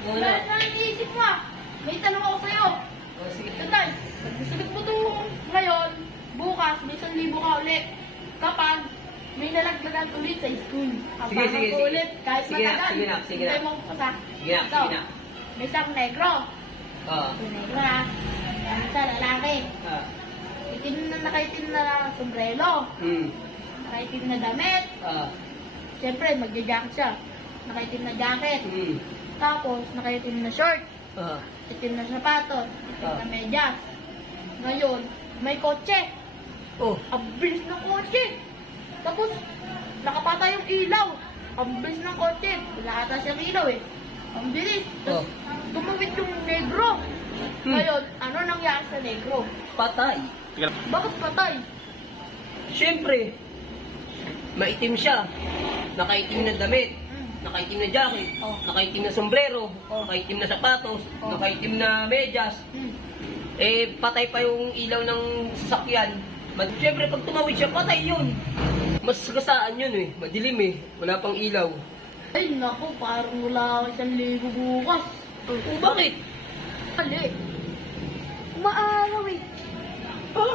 Wala na iniisip mo ah. May tanong ako sa'yo. Oh, sige. Tatay, pag nasagot mo ito ngayon, bukas, may 1,000 ka ulit. Kapag may nalaglagan ulit sa school. Sige, sige, ko sige. ulit, kahit Sige na, matagal. sige na, sige na. Hindi mo pasa. Sige na, sige na. May isang negro. Oo. May negro ha. Yan isa, lalaki. Ah. Nakaitim na sombrero. Hmm. Nakaitim na damit. Ah. Siyempre, magja-jacket siya. Nakaitim na jacket. Hmm. Tapos, nakaitim na short. Ah. Itim na sapatos. Itim na Ah. medyas. Ngayon, may kotse. Oh. Ang bilis ng kotse. Tapos, nakapatay yung ilaw. Ang bilis ng kotse. Wala ata siyang ilaw eh. Ang bilis. Tapos, tumawid yung negro. Ngayon, ano nangyari sa negro? Patay. Bakit patay? Siyempre, maitim siya. Nakaitim na damit. Nakaitim na jacket. Oh. Nakaitim na sombrero. Oh. Nakaitim na sapatos. Oh. Nakaitim na medyas. Hmm. Eh, patay pa yung ilaw ng sasakyan. Siyempre, pag tumawid siya, patay yun. Mas gasaan yun eh. Madilim eh. Wala pang ilaw. Ay, naku, parang wala ako 1,000 bukas. Oh, bakit? Mali. Umaaraw eh. Ha?